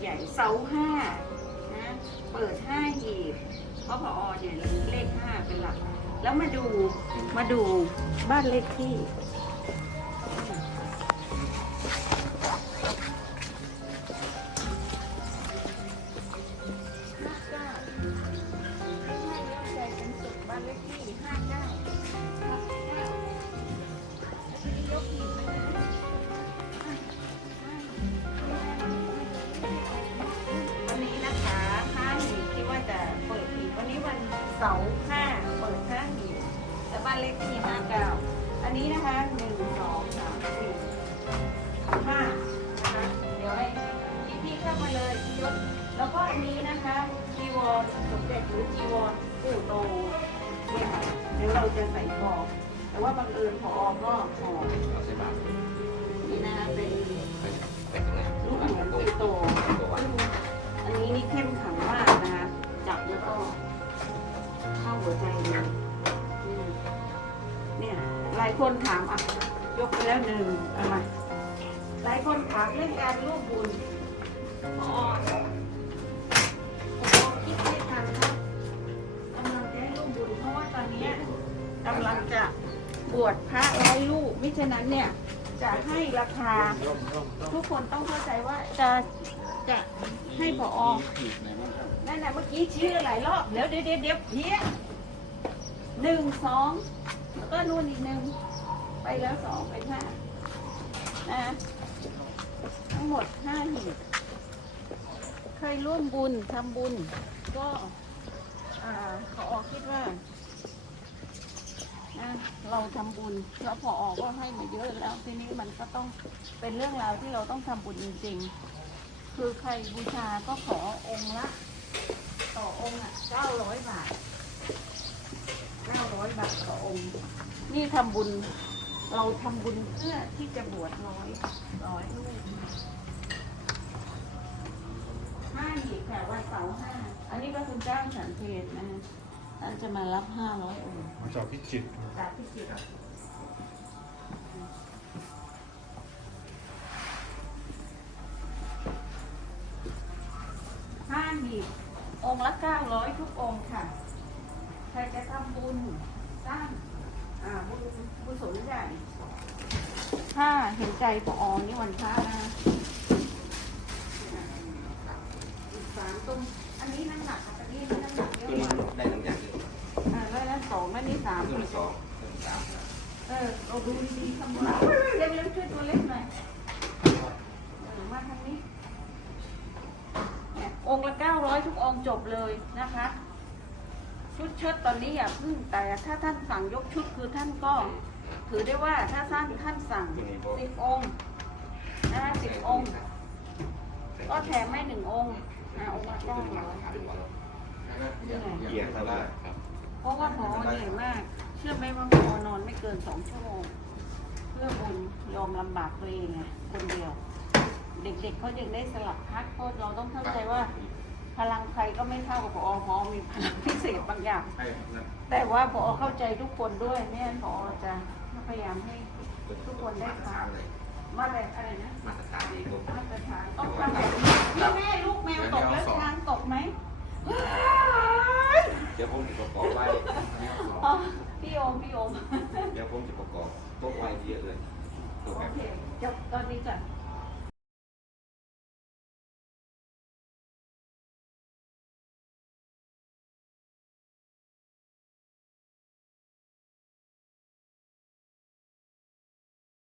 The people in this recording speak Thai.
ใหญ่เสาห้านะเปิดห้าหีบเพราะพอเนี่ยเลขห้าเป็นหลัก แล้วมาดูมาดูบ้านเลขที่ สาห้าเปิดห้าหีบแต่บ้านเลขที่ห้าเก้าอันนี้นะคะหนึ่งสองสามสี่ห้านะคะ เดี๋ยวให้พี่พี่เข้ามาเลยพี่ยศแล้วก็อันนี้นะคะจีวรสมเด็จหรือจีวรปู่โตเนี่ยเดี๋ยวเราจะใส่กรอบแต่ว่าบังเอิญพอก็ขอเราใช้บาตรนี่นะคะเป็นลูกหลวงปู่โตายคนถามอะ ยกไปแล้วหนึ่งเอะไรหลายคนถามเรื่องการร่วมบุญพอพอคิดไม่ทันครับกำลังจะให้ร่วมบุญเพราะว่าตอนเนี้ยกำลังจะบวชพระร้อยลูกมิฉะนั้นเนี่ยจะให้ราคา ทุกคนต้องเข้าใจว่าจะจะให้พอนั่นน่ะเมื่อกี้ชื่อหลายรอบเดี๋ยวเดี๋ยวเดี๋ยวเดี๋ยวเพี้ย หนึ่งสองแล้วก็นู่นอีกหนึ่งไปแล้วสองเป็นห้านะทั้งหมดห้าหีบเคยร่วมบุญทำบุญ ก็อ่าขอคิดว่านะเราทำบุญแล้วพอออก็ให้มาเยอะแล้วทีนี้มันก็ต้องเป็นเรื่องราวที่เราต้องทำบุญจริง ๆ คือใครบูชาก็ขอองค์ละ ต่อองค์อะเก้าร้อยบาท เก้าร้อยบาทต่อองค์ นี่ทำบุญ เราทำบุญเพื่อที่จะบวชร้อยร้อยลูกห้าหีบค่ะวันเสาร์ห้า อันนี้ก็คุณเจ้าฉันเพศนะท่านจะมารับห้าร้อยองค์มาจากพิจิตรจากพิจิตรห้าหีบองค์ละเก้าร้อยทุกองค์ค่ะ ครจะทำบุญสร้างอ่าบุญบุญสนใหญ่ถ้าเห็นใจปออนี่วันพระนะอีกสามตรงอันนี้น้ำหนักอันนี้น้ำหนักเยตัวอะนี้กว่าได้ทั้งอย่างเลยอ่าแล้วแล้วสองอันนี้สามตัวละสองตัวละสามเออเราดูดีๆคำนวณเล็กเล็กช่วยตัวเล็กหน่อยเออมาทางนี้เนี่ยองค์ละเก้าร้อยทุกองค์จบเลยนะคะ ชุดเชิดตอนนี้อย่าเพึ่งแต่ถ้าท่านสั่งยกชุดคือท่านก็ ถือได้ว่าถ้าท่านท่านสั่งสิบองค์นะคะสิบองค์ ก็แถมให้หนึ่งองค์อ่าองค์ละเก้าร้อยนี่ไงเกียร์เท่าไหร่ครับเพราะว่าพอเหนื่อยมาก เชื่อไหมว่าพอนอนไม่เกินสองชั่วโมงเพื่อบุญยอมลำบากตัวเองไงคนเดียว เด็กๆเขายังได้สลับพักเพราะเราต้องเข้าใจว่า พลังใครก็ไม่เท่ากับพอพอมีพลังพิเศษบางอย่าง ใช่ครับแต่ว่าพอเข้าใจทุกคนด้วยเนี่ยพอจะพยายามให้ทุกคนได้ทานมาแบบอะไรนะมาตรฐานดีผมมาตรฐานต้องทำแบบนี้นี่แม่ลูกแมวตกแล้วช้างตกไหมเดี๋ยวผมจะประกอบไว้อ๋อพี่โอมพี่โอม เดี๋ยวผมจะประกอบโต๊ะไว้เยอะเลยตัวโอแบบเคจบตอนนี้ก่อน